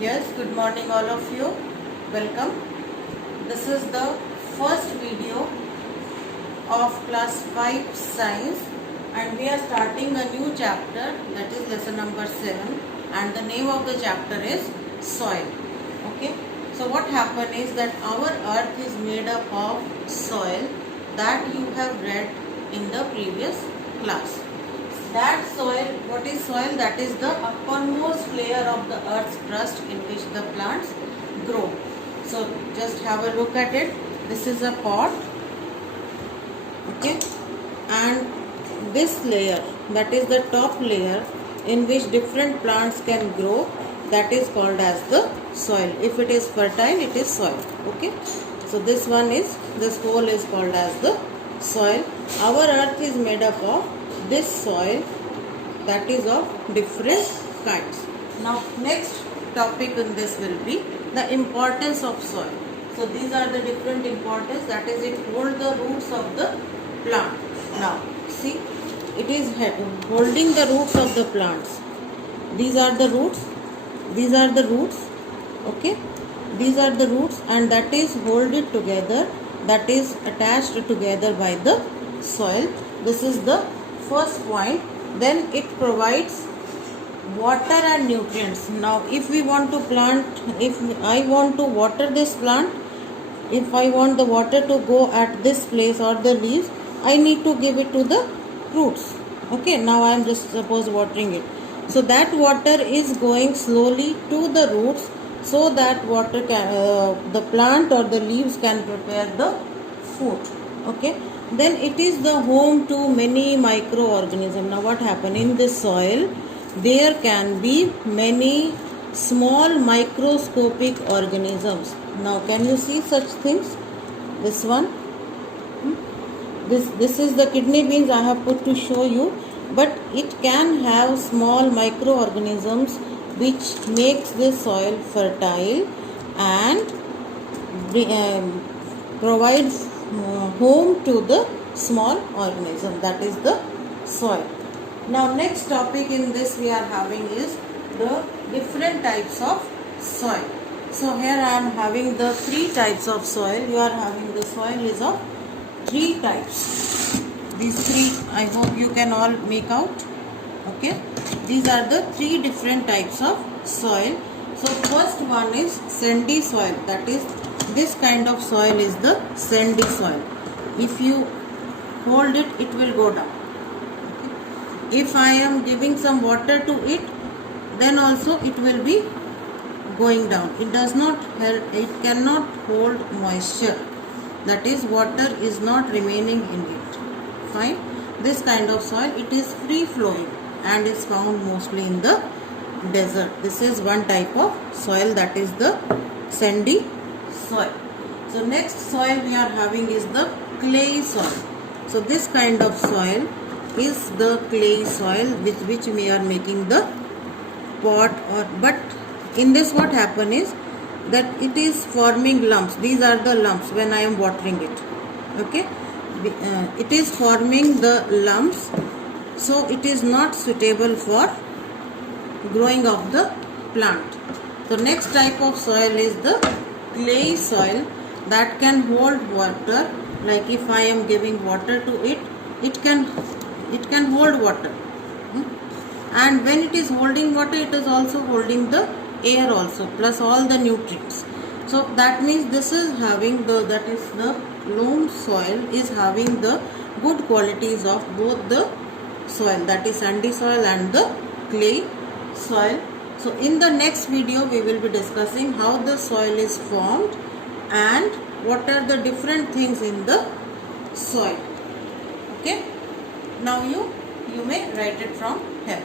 Yes, good morning all of you. Welcome. This is the first video of class 5 science and we are starting a new chapter, that is lesson number 7, and the name of the chapter is soil. Okay. So what happened is that our earth is made up of soil that you have read in the previous class. That soil, what is soil? That is the uppermost layer of the earth's crust in which the plants grow. So just have a look at it. This is a pot, okay, and this layer, that is the top layer in which different plants can grow, that is called as the soil. If it is fertile, it is soil. Okay, so this whole is called as the soil. Our earth is made up of this soil, that is of different kinds. Now next topic in this will be the importance of soil. So these are the different importance, that is it holds the roots of the plant. Now see, it is holding the roots of the plants. These are the roots, okay, these are the roots, and that is hold it together, that is attached together by the soil. This is the first point. Then it provides water and nutrients. Now if we want to plant, if I want to water this plant, if I want the water to go at this place or the leaves, I need to give it to the roots. Okay, now I am just suppose watering it. So that water is going slowly to the roots, so that water can the plant or the leaves can prepare the food. Okay, then it is the home to many microorganisms. Now what happen in this soil? There can be many small microscopic organisms. Now can you see such things? This one, this is the kidney beans I have put to show you, but it can have small microorganisms which makes the soil fertile and provides home to the small organism, that is the soil. Now next topic in this we are having is the different types of soil. So here I am having the 3 types of soil. You are having the soil is of 3 types. These 3 I hope you can all make out. Okay, these are the 3 different types of soil. So first one is sandy soil, that is this kind of soil is the sandy soil. If you hold it, it will go down. Okay. If I am giving some water to it, then also it will be going down. It does not help, it cannot hold moisture, that is water is not remaining in it. Fine. This kind of soil, it is free flowing and is found mostly in the desert. This is one type of soil, that is the sandy soil. So next soil we are having is the clay soil. So this kind of soil is the clay soil with which we are making the pot, but in this what happen is that it is forming lumps. These are the lumps when I am watering it. Okay, it is forming the lumps, so it is not suitable for growing of the plant. So next type of soil is the clay soil that can hold water. Like if I am giving water to it, it can hold water, and when it is holding water, it is also holding the air also, plus all the nutrients. So that means this is having the, that is the loam soil is having the good qualities of both the soil, that is sandy soil and the clay soil. So in the next video we will be discussing how the soil is formed and what are the different things in the soil. Okay, now you may write it from here.